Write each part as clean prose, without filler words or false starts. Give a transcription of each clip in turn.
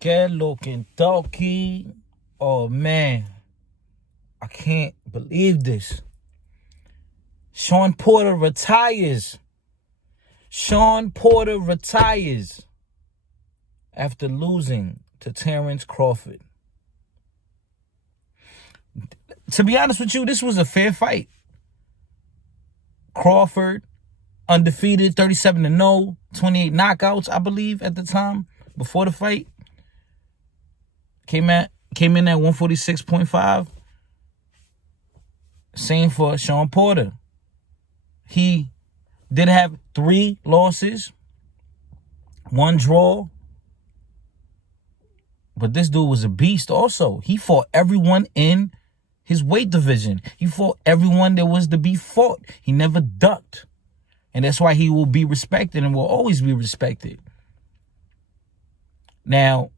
Que lo Kentucky. Oh, man. I can't believe this. Shawn Porter retires. Shawn Porter retires after losing to Terrence Crawford. To be honest with you, this was a fair fight. Crawford, undefeated, 37-0, 28 knockouts, I believe, at the time, before the fight. Came in at 146.5. Same for Shawn Porter. He did have 3 losses, 1 draw. But this dude was a beast also. He fought everyone in his weight division. He fought everyone that was to be fought. He never ducked. And that's why he will be respected and will always be respected. Now,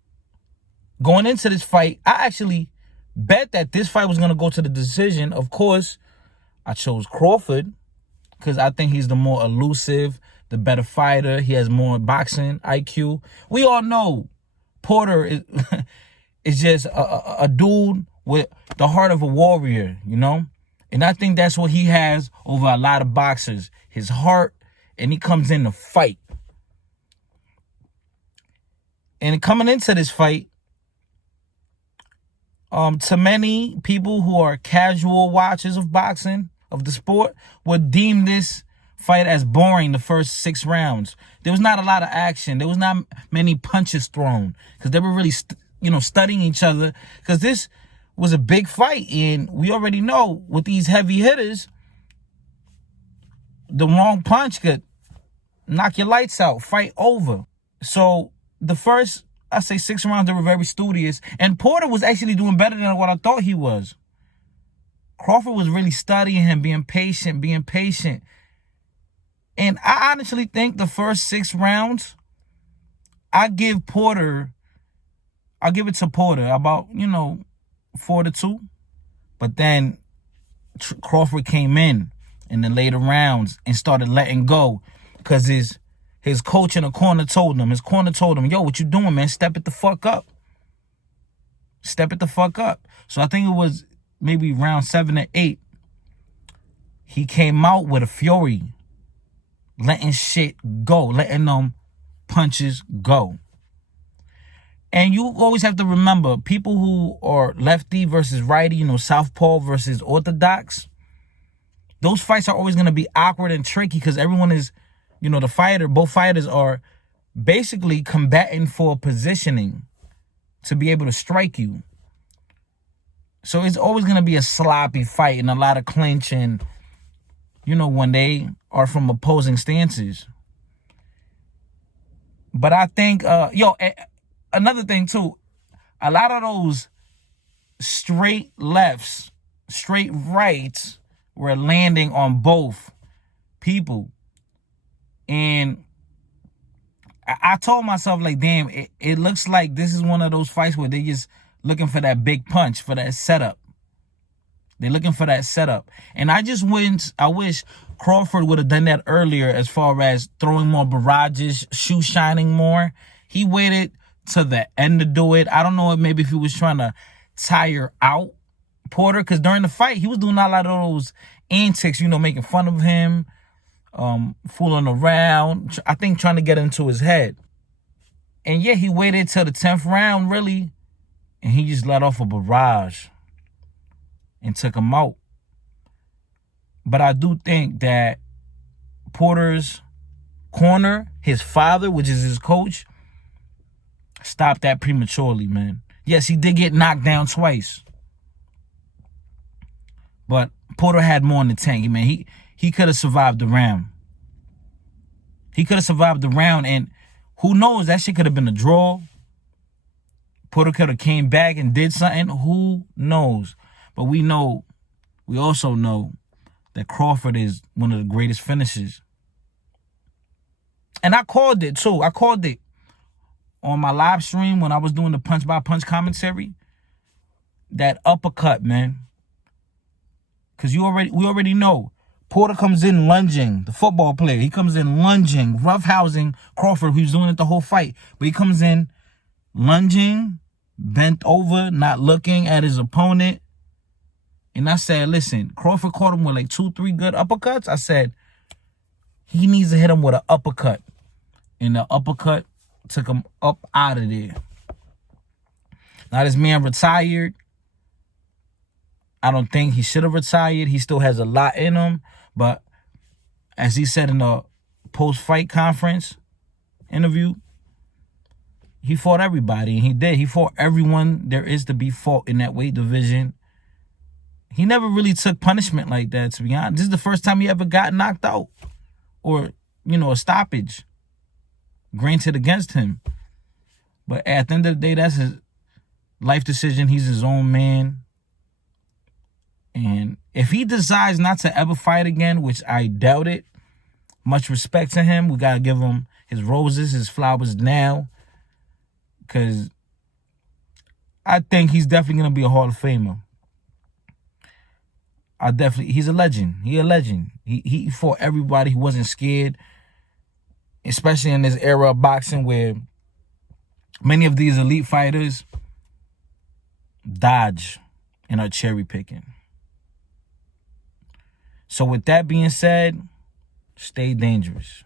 going into this fight, I actually bet that this fight was going to go to the decision. Of course, I chose Crawford because I think he's the more elusive, the better fighter. He has more boxing IQ. We all know Porter is just a dude with the heart of a warrior, you know? And I think that's what he has over a lot of boxers. His heart, and he comes in to fight. And coming into this fight, to many people who are casual watchers of boxing, of the sport, would deem this fight as boring the first 6 rounds. There was not a lot of action. There was not many punches thrown because they were really, studying each other, because this was a big fight. And we already know with these heavy hitters, the wrong punch could knock your lights out, fight over. So the first, I say 6 rounds, they were very studious. And Porter was actually doing better than what I thought he was. Crawford was really studying him, being patient. And I honestly think the first 6 rounds, I give it to Porter about, 4-2. But then Crawford came in the later rounds and started letting go because his coach in the corner told him, yo, what you doing, man? Step it the fuck up. So I think it was maybe round 7 or 8. He came out with a fury, letting shit go, letting them punches go. And you always have to remember, people who are lefty versus righty, southpaw versus orthodox, those fights are always going to be awkward and tricky because everyone is, both fighters are basically combating for positioning to be able to strike you. So it's always going to be a sloppy fight and a lot of clinching, when they are from opposing stances. But I think, another thing too, a lot of those straight lefts, straight rights were landing on both people. And I told myself, like, damn, it looks like this is one of those fights where they just looking for that big punch, for that setup. They're looking for that setup. And I wish Crawford would have done that earlier as far as throwing more barrages, shoe shining more. He waited to the end to do it. I don't know, maybe if he was trying to tire out Porter, because during the fight, he was doing a lot of those antics, making fun of him, fooling around, I think trying to get into his head. And yeah, he waited till the 10th round, really, and he just let off a barrage and took him out. But I do think that Porter's corner, his father, which is his coach, stopped that prematurely, man. Yes, he did get knocked down twice. But Porter had more in the tank, man. He could have survived the round. And who knows, that shit could have been a draw. Porter could have came back and did something. Who knows? But we also know that Crawford is one of the greatest finishers. And I called it too. I called it on my live stream when I was doing the punch-by-punch commentary. That uppercut, man. Because we already know. Porter comes in lunging, the football player. He comes in lunging, roughhousing Crawford, who's doing it the whole fight. But he comes in lunging, bent over, not looking at his opponent. And I said, listen, Crawford caught him with like 2-3 good uppercuts. I said, he needs to hit him with an uppercut. And the uppercut took him up out of there. Now this man retired. I don't think he should have retired. He still has a lot in him. But as he said in the post-fight conference interview, he fought everybody. And he did. He fought everyone there is to be fought in that weight division. He never really took punishment like that, to be honest. This is the first time he ever got knocked out. Or, a stoppage granted against him. But at the end of the day, that's his life decision. He's his own man. And if he decides not to ever fight again, which I doubt it, much respect to him. We got to give him his roses, his flowers now. Because I think he's definitely going to be a Hall of Famer. He's a legend. He a legend. He fought everybody. He wasn't scared. Especially in this era of boxing where many of these elite fighters dodge and are cherry picking. So with that being said, stay dangerous.